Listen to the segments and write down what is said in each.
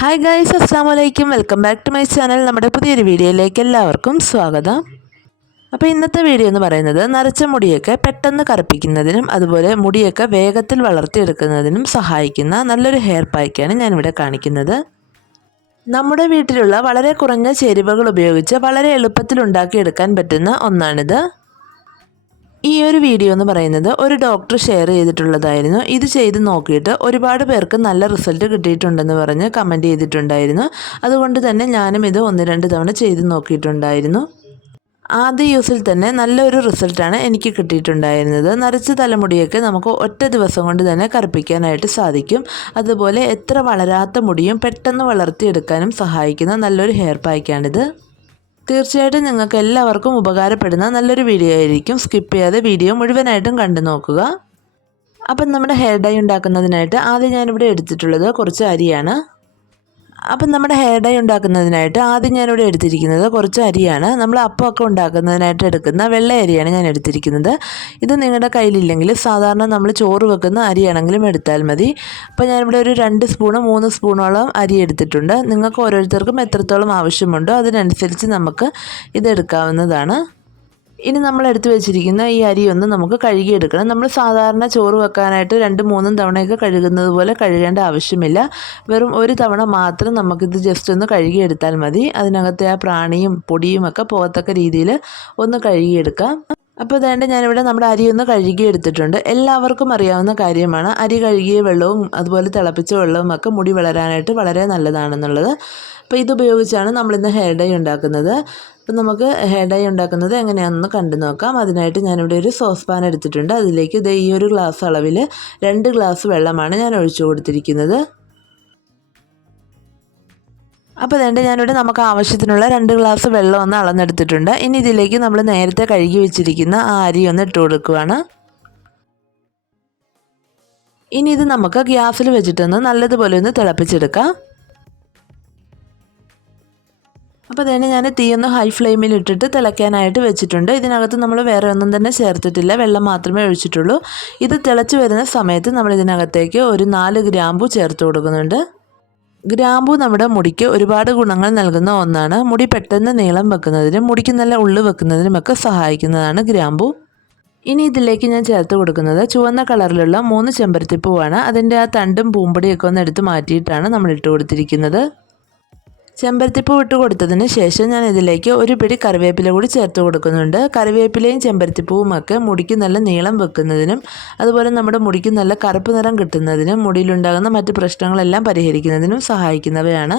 Hi guys, അസ്സാമു അലൈക്കും. Welcome back to my channel. നമ്മുടെ പുതിയൊരു വീഡിയോയിലേക്ക് എല്ലാവർക്കും സ്വാഗതം. അപ്പോൾ ഇന്നത്തെ വീഡിയോ എന്ന് പറയുന്നത് നരച്ച മുടിയൊക്കെ പെട്ടെന്ന് കറുപ്പിക്കുന്നതിനും അതുപോലെ മുടിയൊക്കെ വേഗത്തിൽ വളർത്തിയെടുക്കുന്നതിനും സഹായിക്കുന്ന നല്ലൊരു ഹെയർ പായ്ക്കാണ് ഞാനിവിടെ കാണിക്കുന്നത്. നമ്മുടെ വീട്ടിലുള്ള വളരെ കുറഞ്ഞ ചേരുവകൾ ഉപയോഗിച്ച് വളരെ എളുപ്പത്തിൽ ഉണ്ടാക്കിയെടുക്കാൻ പറ്റുന്ന ഒന്നാണിത്. ഈ ഒരു വീഡിയോ എന്ന് പറയുന്നത് ഒരു ഡോക്ടർ ഷെയർ ചെയ്തിട്ടുള്ളതായിരുന്നു. ഇത് ചെയ്ത് നോക്കിയിട്ട് ഒരുപാട് പേർക്ക് നല്ല റിസൾട്ട് കിട്ടിയിട്ടുണ്ടെന്ന് പറഞ്ഞ് കമൻറ്റ് ചെയ്തിട്ടുണ്ടായിരുന്നു. അതുകൊണ്ട് തന്നെ ഞാനും ഇത് 1-2 തവണ ചെയ്ത് നോക്കിയിട്ടുണ്ടായിരുന്നു. ആദ്യ യൂസിൽ തന്നെ നല്ലൊരു റിസൾട്ടാണ് എനിക്ക് കിട്ടിയിട്ടുണ്ടായിരുന്നത്. നരച്ച തലമുടിയൊക്കെ നമുക്ക് ഒറ്റ ദിവസം കൊണ്ട് തന്നെ കറുപ്പിക്കാനായിട്ട് സാധിക്കും. അതുപോലെ എത്ര വളരാത്ത മുടിയും പെട്ടെന്ന് വളർത്തിയെടുക്കാനും സഹായിക്കുന്ന നല്ലൊരു ഹെയർ പായ്ക്കാണിത്. തീർച്ചയായിട്ടും നിങ്ങൾക്ക് എല്ലാവർക്കും ഉപകാരപ്പെടുന്ന നല്ലൊരു വീഡിയോ ആയിരിക്കും. സ്കിപ്പ് ചെയ്യാതെ വീഡിയോ മുഴുവനായിട്ടും കണ്ടു നോക്കുക. അപ്പം നമ്മുടെ ഹെയർ ഡൈ ഉണ്ടാക്കുന്നതിനായിട്ട് ആദ്യം ഞാനിവിടെ എടുത്തിട്ടുള്ളത് കുറച്ച് അരിയാണ്. അപ്പം നമ്മുടെ ഹെയർ ഡൈ ഉണ്ടാക്കുന്നതിനായിട്ട് ആദ്യം ഞാനിവിടെ എടുത്തിരിക്കുന്നത് കുറച്ച് അരിയാണ്. നമ്മൾ അപ്പമൊക്കെ ഉണ്ടാക്കുന്നതിനായിട്ട് എടുക്കുന്ന വെള്ള അരിയാണ് ഞാൻ എടുത്തിരിക്കുന്നത്. ഇത് നിങ്ങളുടെ കയ്യിലില്ലെങ്കിൽ സാധാരണ നമ്മൾ ചോറ് വെക്കുന്ന അരിയാണെങ്കിലും എടുത്താൽ മതി. അപ്പോൾ ഞാനിവിടെ ഒരു 2 സ്പൂണ് 3 സ്പൂണോളം അരി എടുത്തിട്ടുണ്ട്. നിങ്ങൾക്ക് ഓരോരുത്തർക്കും എത്രത്തോളം ആവശ്യമുണ്ടോ അതിനനുസരിച്ച് നമുക്ക് ഇതെടുക്കാവുന്നതാണ്. ഇനി നമ്മൾ എടുത്തു വെച്ചിരിക്കുന്ന ഈ അരി ഒന്ന് നമുക്ക് കഴുകിയെടുക്കണം. നമ്മൾ സാധാരണ ചോറ് വെക്കാനായിട്ട് 2-3 തവണയൊക്കെ കഴുകുന്നത് പോലെ കഴുകേണ്ട ആവശ്യമില്ല. വെറും ഒരു തവണ മാത്രം നമുക്കിത് ജസ്റ്റ് ഒന്ന് കഴുകിയെടുത്താൽ മതി. അതിനകത്തെ ആ പ്രാണിയും പൊടിയും ഒക്കെ പോകത്തക്ക രീതിയിൽ ഒന്ന് കഴുകിയെടുക്കാം. അപ്പോൾ അതുകൊണ്ട് ഞാനിവിടെ നമ്മുടെ അരി ഒന്ന് കഴുകിയെടുത്തിട്ടുണ്ട്. എല്ലാവർക്കും അറിയാവുന്ന കാര്യമാണ് അരി കഴുകിയ വെള്ളവും അതുപോലെ തിളപ്പിച്ച വെള്ളവും ഒക്കെ മുടി വളരാനായിട്ട് വളരെ നല്ലതാണെന്നുള്ളത്. അപ്പോൾ ഇതുപയോഗിച്ചാണ് നമ്മളിന്ന് ഹെയർ ഡൈ ഉണ്ടാക്കുന്നത്. അപ്പോൾ നമുക്ക് ഹെയർ ഡൈ ഉണ്ടാക്കുന്നത് എങ്ങനെയാണെന്ന് കണ്ടു നോക്കാം. അതിനായിട്ട് ഞാനിവിടെ ഒരു സോസ് പാൻ എടുത്തിട്ടുണ്ട്. അതിലേക്ക് ഈ ഒരു ഗ്ലാസ് അളവിൽ 2 ഗ്ലാസ് വെള്ളമാണ് ഞാൻ ഒഴിച്ചു കൊടുത്തിരിക്കുന്നത്. അപ്പോൾ ഞാനിവിടെ നമുക്ക് ആവശ്യത്തിനുള്ള 2 ഗ്ലാസ് വെള്ളം ഒന്ന് അളന്നെടുത്തിട്ടുണ്ട്. ഇനി ഇതിലേക്ക് നമ്മൾ നേരത്തെ കഴുകി വെച്ചിരിക്കുന്ന ആ അരി ഒന്ന് ഇട്ട് കൊടുക്കുകയാണ്. ഇനി ഇത് നമുക്ക് ഗ്യാസിൽ വെച്ചിട്ടൊന്ന് നല്ലതുപോലെ ഒന്ന് തിളപ്പിച്ചെടുക്കാം. അപ്പോൾ ഞാൻ തീയൊന്ന് ഹൈ ഫ്ലെയിമിൽ ഇട്ടിട്ട് തിളയ്ക്കാനായിട്ട് വെച്ചിട്ടുണ്ട്. ഇതിനകത്ത് നമ്മൾ വേറെ ഒന്നും തന്നെ ചേർത്തിട്ടില്ല, വെള്ളം മാത്രമേ ഒഴിച്ചിട്ടുള്ളൂ. ഇത് തിളച്ച് വരുന്ന സമയത്ത് നമ്മൾ ഇതിനകത്തേക്ക് ഒരു 4 ഗ്രാമ്പൂ ചേർത്ത് കൊടുക്കുന്നുണ്ട്. ഗ്രാമ്പൂ നമ്മുടെ മുടിക്ക് ഒരുപാട് ഗുണങ്ങൾ നൽകുന്ന ഒന്നാണ്. മുടി പെട്ടെന്ന് നീളം വെക്കുന്നതിനും മുടിക്ക് നല്ല ഉള്ളു വെക്കുന്നതിനുമൊക്കെ സഹായിക്കുന്നതാണ് ഗ്രാമ്പൂ. ഇനി ഇതിലേക്ക് ഞാൻ ചേർത്ത് കൊടുക്കുന്നത് ചുവന്ന കളറിലുള്ള 3 ചെമ്പരത്തിപ്പൂവാണ്. അതിൻ്റെ ആ തണ്ടും പൂമ്പൊടിയൊക്കെ ഒന്ന് എടുത്ത് മാറ്റിയിട്ടാണ് നമ്മൾ ഇട്ട് കൊടുത്തിരിക്കുന്നത്. ചെമ്പരത്തിപ്പൂ ഇട്ട് കൊടുത്തതിന് ശേഷം ഞാൻ ഇതിലേക്ക് ഒരു പിടി കറിവേപ്പില കൂടി ചേർത്ത് കൊടുക്കുന്നുണ്ട്. കറിവേപ്പിലയും ചെമ്പരത്തിപ്പൂവും ഒക്കെ മുടിക്ക് നല്ല നീളം വെക്കുന്നതിനും അതുപോലെ നമ്മുടെ മുടിക്ക് നല്ല കറുപ്പ് നിറം കിട്ടുന്നതിനും മുടിയിലുണ്ടാകുന്ന മറ്റ് പ്രശ്നങ്ങളെല്ലാം പരിഹരിക്കുന്നതിനും സഹായിക്കുന്നവയാണ്.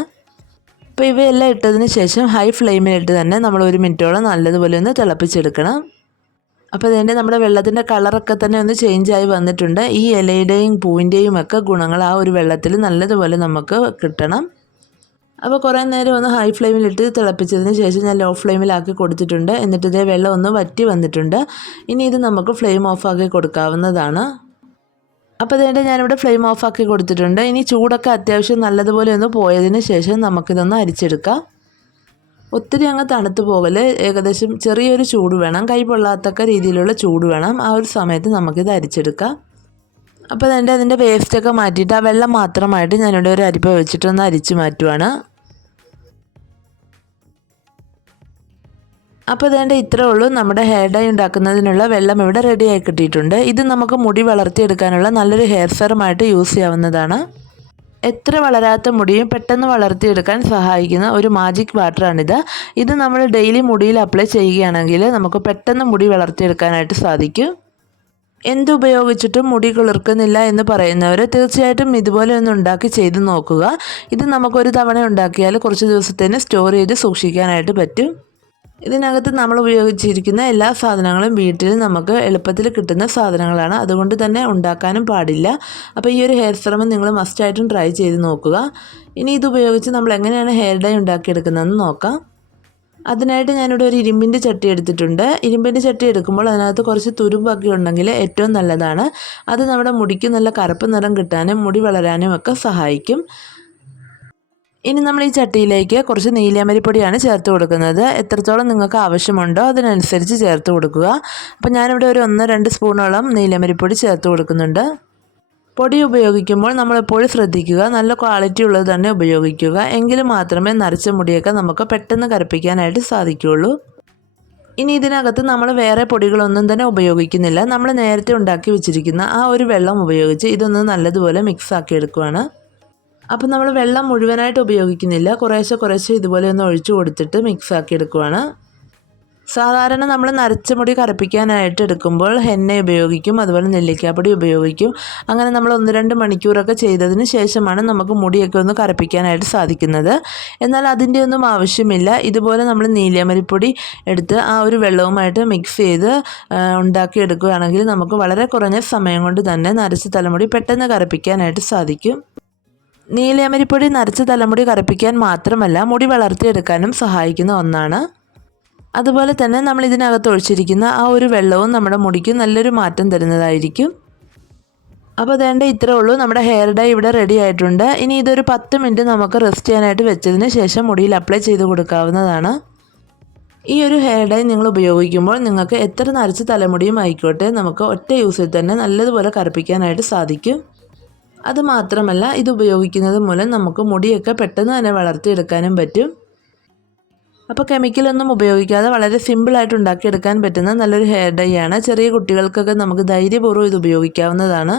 അപ്പോൾ ഇവയെല്ലാം ഇട്ടതിന് ശേഷം ഹൈ ഫ്ലെയിമിലിട്ട് തന്നെ നമ്മൾ 1 മിനിറ്റോളം നല്ലതുപോലെ ഒന്ന് തിളപ്പിച്ചെടുക്കണം. അപ്പോൾ നമ്മുടെ വെള്ളത്തിൻ്റെ കളറൊക്കെ തന്നെ ഒന്ന് ചേഞ്ചായി വന്നിട്ടുണ്ട്. ഈ ഇലയുടെയും പൂവിൻ്റെയും ഒക്കെ ഗുണങ്ങൾ ആ ഒരു വെള്ളത്തിൽ നല്ലതുപോലെ നമുക്ക് കിട്ടണം. അപ്പോൾ കുറേ നേരം ഒന്ന് ഹൈ ഫ്ലെയിമിലിട്ട് തിളപ്പിച്ചതിന് ശേഷം ഞാൻ ലോ ഫ്ലെയിമിലാക്കി കൊടുത്തിട്ടുണ്ട്. എന്നിട്ട് ഇതേ വെള്ളം ഒന്ന് വറ്റി വന്നിട്ടുണ്ട്. ഇനി ഇത് നമുക്ക് ഫ്ലെയിം ഓഫാക്കി കൊടുക്കാവുന്നതാണ്. അപ്പോൾ ഞാനിവിടെ ഫ്ലെയിം ഓഫാക്കി കൊടുത്തിട്ടുണ്ട്. ഇനി ചൂടൊക്കെ അത്യാവശ്യം നല്ലതുപോലെ ഒന്ന് പോയതിന് ശേഷം നമുക്കിതൊന്ന് അരിച്ചെടുക്കാം. ഒത്തിരി അങ്ങ് തണുത്ത് പോകല്, ഏകദേശം ചെറിയൊരു ചൂട് വേണം, കൈ പൊള്ളാത്തക്ക രീതിയിലുള്ള ചൂട് വേണം. ആ ഒരു സമയത്ത് നമുക്കിത് അരിച്ചെടുക്കാം. അപ്പോൾ അതിൻ്റെ വേസ്റ്റൊക്കെ മാറ്റിയിട്ട് ആ വെള്ളം മാത്രമായിട്ട് ഞാനിവിടെ ഒരു അരിപ്പ വെച്ചിട്ടൊന്ന് അരിച്ച് മാറ്റുവാണ്. അപ്പോൾ ഇത്രേ ഉള്ളൂ. നമ്മുടെ ഹെയർ ഡൈ ഉണ്ടാക്കുന്നതിനുള്ള വെള്ളം ഇവിടെ റെഡിയായി കിട്ടിയിട്ടുണ്ട്. ഇത് നമുക്ക് മുടി വളർത്തിയെടുക്കാനുള്ള നല്ലൊരു ഹെയർ സെറമായിട്ട് യൂസ് ചെയ്യാവുന്നതാണ്. എത്ര വളരാത്ത മുടിയും പെട്ടെന്ന് വളർത്തിയെടുക്കാൻ സഹായിക്കുന്ന ഒരു മാജിക് വാട്ടറാണിത്. ഇത് നമ്മൾ ഡെയിലി മുടിയിൽ അപ്ലൈ ചെയ്യുകയാണെങ്കിൽ നമുക്ക് പെട്ടെന്ന് മുടി വളർത്തിയെടുക്കാനായിട്ട് സാധിക്കും. എന്തുപയോഗിച്ചിട്ടും മുടി കിളിർക്കുന്നില്ല എന്ന് പറയുന്നവർ തീർച്ചയായിട്ടും ഇതുപോലെ ഒന്ന് ഉണ്ടാക്കി ചെയ്ത് നോക്കുക. ഇത് നമുക്കൊരു തവണ ഉണ്ടാക്കിയാൽ കുറച്ച് ദിവസത്തേന് സ്റ്റോർ ചെയ്ത് സൂക്ഷിക്കാനായിട്ട് പറ്റും. ഇതിനകത്ത് നമ്മൾ ഉപയോഗിച്ചിരിക്കുന്ന എല്ലാ സാധനങ്ങളും വീട്ടിൽ നമുക്ക് എളുപ്പത്തിൽ കിട്ടുന്ന സാധനങ്ങളാണ്. അതുകൊണ്ട് തന്നെ ഉണ്ടാക്കാനും പാടില്ല. അപ്പോൾ ഈ ഒരു ഹെയർ സെറം നിങ്ങൾ മസ്റ്റായിട്ടും ട്രൈ ചെയ്ത് നോക്കുക. ഇനി ഇതുപയോഗിച്ച് നമ്മൾ എങ്ങനെയാണ് ഹെയർ ഡൈ ഉണ്ടാക്കിയെടുക്കുന്നതെന്ന് നോക്കാം. അതിനായിട്ട് ഞാനിവിടെ ഒരു ഇരുമ്പിൻ്റെ ചട്ടി എടുത്തിട്ടുണ്ട്. ഇരുമ്പിൻ്റെ ചട്ടി എടുക്കുമ്പോൾ അതിനകത്ത് കുറച്ച് തുരുമ്പൊക്കെ ഉണ്ടെങ്കിൽ ഏറ്റവും നല്ലതാണ്. അത് നമ്മുടെ മുടിക്ക് നല്ല കറുപ്പ് നിറം കിട്ടാനും മുടി വളരാനും ഒക്കെ സഹായിക്കും. ഇനി നമ്മൾ ഈ ചട്ടിയിലേക്ക് കുറച്ച് നീലയമരിപ്പൊടിയാണ് ചേർത്ത് കൊടുക്കുന്നത്. എത്രത്തോളം നിങ്ങൾക്ക് ആവശ്യമുണ്ടോ അതിനനുസരിച്ച് ചേർത്ത് കൊടുക്കുക. അപ്പോൾ ഞാനിവിടെ ഒരു 1-2 സ്പൂണോളം നീലയമരിപ്പൊടി ചേർത്ത് കൊടുക്കുന്നുണ്ട്. പൊടി ഉപയോഗിക്കുമ്പോൾ നമ്മളെപ്പോഴും ശ്രദ്ധിക്കുക, നല്ല ക്വാളിറ്റി ഉള്ളത് തന്നെ ഉപയോഗിക്കുക. എങ്കിൽ മാത്രമേ നരച്ച മുടിയൊക്കെ നമുക്ക് പെട്ടെന്ന് കറുപ്പിക്കാനായിട്ട് സാധിക്കുകയുള്ളൂ. ഇനി ഇതിനകത്ത് നമ്മൾ വേറെ പൊടികളൊന്നും തന്നെ ഉപയോഗിക്കുന്നില്ല. നമ്മൾ നേരത്തെ ഉണ്ടാക്കി വെച്ചിരിക്കുന്ന ആ ഒരു വെള്ളം ഉപയോഗിച്ച് ഇതൊന്ന് നല്ലതുപോലെ മിക്സ് ആക്കി എടുക്കുകയാണ്. അപ്പോൾ നമ്മൾ വെള്ളം മുഴുവനായിട്ട് ഉപയോഗിക്കുന്നില്ല, കുറേശ്ശെ ഇതുപോലെ ഒന്ന് ഒഴിച്ചു കൊടുത്തിട്ട് മിക്സ് ആക്കി എടുക്കുകയാണ്. സാധാരണ നമ്മൾ നരച്ച മുടി കറുപ്പിക്കാനായിട്ട് എടുക്കുമ്പോൾ ഹെന്ന ഉപയോഗിക്കും, അതുപോലെ നെല്ലിക്കാപ്പൊടി ഉപയോഗിക്കും. അങ്ങനെ നമ്മൾ 1-2 മണിക്കൂറൊക്കെ ചെയ്തതിന് ശേഷമാണ് നമുക്ക് മുടിയൊക്കെ ഒന്ന് കറുപ്പിക്കാനായിട്ട് സാധിക്കുന്നത്. എന്നാൽ അതിൻ്റെ ഒന്നും ആവശ്യമില്ല. ഇതുപോലെ നമ്മൾ നീലയമരിപ്പൊടി എടുത്ത് ആ ഒരു വെള്ളവുമായിട്ട് മിക്സ് ചെയ്ത് ഉണ്ടാക്കിയെടുക്കുകയാണെങ്കിൽ നമുക്ക് വളരെ കുറഞ്ഞ സമയം കൊണ്ട് തന്നെ നരച്ച തലമുടി പെട്ടെന്ന് കറുപ്പിക്കാനായിട്ട് സാധിക്കും. നീലയമരിപ്പൊടി നരച്ച തലമുടി കറുപ്പിക്കാൻ മാത്രമല്ല, മുടി വളർത്തിയെടുക്കാനും സഹായിക്കുന്ന ഒന്നാണ്. അതുപോലെ തന്നെ നമ്മൾ ഇതിനകത്ത് ഒഴിച്ചിരിക്കുന്ന ആ ഒരു വെള്ളവും നമ്മുടെ മുടിക്ക് നല്ലൊരു മാറ്റം തരുന്നതായിരിക്കും. അപ്പോൾ അതേണ്ട ഇത്രേ ഉള്ളൂ, നമ്മുടെ ഹെയർ ഡൈ ഇവിടെ റെഡി ആയിട്ടുണ്ട്. ഇനി ഇതൊരു 10 മിനിറ്റ് നമുക്ക് റെസ്റ്റ് ചെയ്യാനായിട്ട് വെച്ചതിന് ശേഷം മുടിയിൽ അപ്ലൈ ചെയ്ത് കൊടുക്കാവുന്നതാണ്. ഈ ഒരു ഹെയർ ഡൈ നിങ്ങൾ ഉപയോഗിക്കുമ്പോൾ നിങ്ങൾക്ക് എത്ര നരച്ച തലമുടിയും ആയിക്കോട്ടെ നമുക്ക് ഒറ്റ യൂസിൽ തന്നെ നല്ലതുപോലെ കറുപ്പിക്കാനായിട്ട് സാധിക്കും. അതുമാത്രമല്ല, ഇത് ഉപയോഗിക്കുന്നത് മൂലം നമുക്ക് മുടിയൊക്കെ പെട്ടെന്ന് തന്നെ വളർത്തിയെടുക്കാനും പറ്റും. അപ്പോൾ കെമിക്കലൊന്നും ഉപയോഗിക്കാതെ വളരെ സിമ്പിളായിട്ട് ഉണ്ടാക്കിയെടുക്കാൻ പറ്റുന്ന നല്ലൊരു ഹെയർ ഡൈ ആണ്. ചെറിയ കുട്ടികൾക്കൊക്കെ നമുക്ക് ധൈര്യപൂർവ്വം ഇത് ഉപയോഗിക്കാവുന്നതാണ്.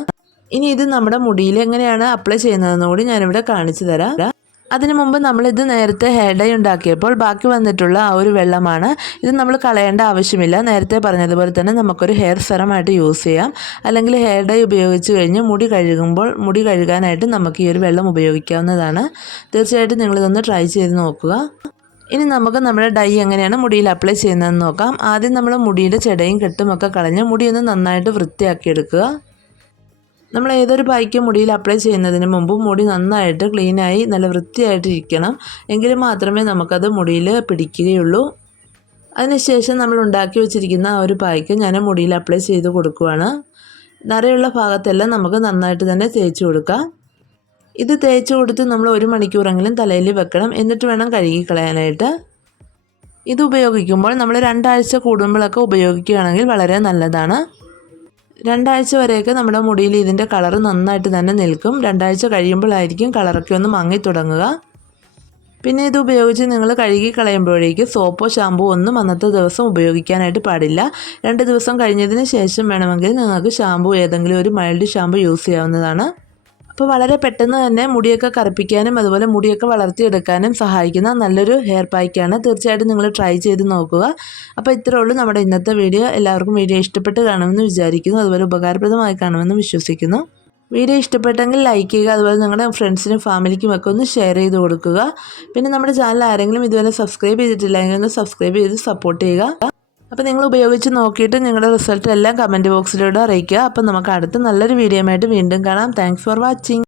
ഇനി ഇത് നമ്മുടെ മുടിയിൽ എങ്ങനെയാണ് അപ്ലൈ ചെയ്യുന്നതെന്ന് കൂടി ഞാനിവിടെ കാണിച്ചു തരാം. അതിനു മുമ്പ് നമ്മളിത് നേരത്തെ ഹെയർ ഡൈ ഉണ്ടാക്കിയപ്പോൾ ബാക്കി വന്നിട്ടുള്ള ആ ഒരു വെള്ളമാണ്. ഇത് നമ്മൾ കളയേണ്ട ആവശ്യമില്ല. നേരത്തെ പറഞ്ഞതുപോലെ തന്നെ നമുക്കൊരു ഹെയർ സെറമായിട്ട് യൂസ് ചെയ്യാം. അല്ലെങ്കിൽ ഹെയർ ഡൈ ഉപയോഗിച്ച് കഴിഞ്ഞ് മുടി കഴുകാനായിട്ട് നമുക്ക് ഈ ഒരു വെള്ളം ഉപയോഗിക്കാവുന്നതാണ്. തീർച്ചയായിട്ടും നിങ്ങളിതൊന്ന് ട്രൈ ചെയ്ത് നോക്കുക. ഇനി നമുക്ക് നമ്മുടെ ഡൈ എങ്ങനെയാണ് മുടിയിൽ അപ്ലൈ ചെയ്യുന്നതെന്ന് നോക്കാം. ആദ്യം നമ്മൾ മുടിയുടെ ചെടയും കെട്ടുമൊക്കെ കളഞ്ഞ് മുടിയൊന്ന് നന്നായിട്ട് വൃത്തിയാക്കി എടുക്കുക. നമ്മൾ ഏതൊരു പായ്ക്ക് മുടിയിൽ അപ്ലൈ ചെയ്യുന്നതിന് മുമ്പ് മുടി നന്നായിട്ട് ക്ലീനായി നല്ല വൃത്തിയായിട്ടിരിക്കണം. എങ്കിൽ മാത്രമേ നമുക്കത് മുടിയിൽ പിടിക്കുകയുള്ളൂ. അതിനുശേഷം നമ്മൾ ഉണ്ടാക്കി വെച്ചിരിക്കുന്ന ആ ഒരു പായ്ക്ക് ഞാൻ മുടിയിൽ അപ്ലൈ ചെയ്ത് കൊടുക്കുകയാണ്. നിറയുള്ള ഭാഗത്തെല്ലാം നമുക്ക് നന്നായിട്ട് തന്നെ തേച്ച് കൊടുക്കാം. ഇത് തേച്ച് കൊടുത്ത് നമ്മൾ 1 മണിക്കൂറെങ്കിലും തലയിൽ വെക്കണം. എന്നിട്ട് വേണം കഴുകി കളയാനായിട്ട്. ഇത് ഉപയോഗിക്കുമ്പോൾ നമ്മൾ 2 ആഴ്ച കൂടുമ്പോഴൊക്കെ ഉപയോഗിക്കുകയാണെങ്കിൽ വളരെ നല്ലതാണ്. 2 ആഴ്ച വരെയൊക്കെ നമ്മുടെ മുടിയിൽ ഇതിൻ്റെ കളർ നന്നായിട്ട് തന്നെ നിൽക്കും. 2 ആഴ്ച കഴിയുമ്പോഴായിരിക്കും കളറൊക്കെ ഒന്ന് മങ്ങി തുടങ്ങുക. പിന്നെ ഇത് ഉപയോഗിച്ച് നിങ്ങൾ കഴുകി കളയുമ്പോഴേക്ക് സോപ്പോ ഷാമ്പൂ ഒന്നും അന്നത്തെ ദിവസം ഉപയോഗിക്കാനായിട്ട് പാടില്ല. 2 ദിവസം കഴിഞ്ഞതിന് ശേഷം വേണമെങ്കിൽ നിങ്ങൾക്ക് ഷാമ്പൂ ഏതെങ്കിലും ഒരു മൈൽഡ് ഷാമ്പൂ യൂസ് ചെയ്യാവുന്നതാണ്. അപ്പോൾ വളരെ പെട്ടെന്ന് തന്നെ മുടിയൊക്കെ കറുപ്പിക്കാനും അതുപോലെ മുടിയൊക്കെ വളർത്തിയെടുക്കാനും സഹായിക്കുന്ന നല്ലൊരു ഹെയർ പായ്ക്കാണ്. തീർച്ചയായിട്ടും നിങ്ങൾ ട്രൈ ചെയ്ത് നോക്കുക. അപ്പോൾ ഇത്രേ ഉള്ളൂ നമ്മുടെ ഇന്നത്തെ വീഡിയോ. എല്ലാവർക്കും വീഡിയോ ഇഷ്ടപ്പെട്ട് കാണുമെന്ന് വിചാരിക്കുന്നു, അതുപോലെ ഉപകാരപ്രദമായി കാണുമെന്ന് വിശ്വസിക്കുന്നു. വീഡിയോ ഇഷ്ടപ്പെട്ടെങ്കിൽ ലൈക്ക് ചെയ്യുക, അതുപോലെ നിങ്ങളുടെ ഫ്രണ്ട്സിനും ഫാമിലിക്കും ഒക്കെ ഒന്ന് ഷെയർ ചെയ്ത് കൊടുക്കുക. പിന്നെ നമ്മുടെ ചാനൽ ആരെങ്കിലും ഇതുവരെ സബ്സ്ക്രൈബ് ചെയ്തിട്ടില്ലെങ്കിൽ ഒന്ന് സബ്സ്ക്രൈബ് ചെയ്ത് സപ്പോർട്ട് ചെയ്യുക. അപ്പോൾ നിങ്ങൾ ഉപയോഗിച്ച് നോക്കിയിട്ട് നിങ്ങളുടെ റിസൾട്ട് എല്ലാം കമൻറ്റ് ബോക്സിലൂടെ അറിയിക്കുക. അപ്പോൾ നമുക്ക് അടുത്ത നല്ലൊരു വീഡിയോ ആയിട്ട് വീണ്ടും കാണാം. Thanks for watching.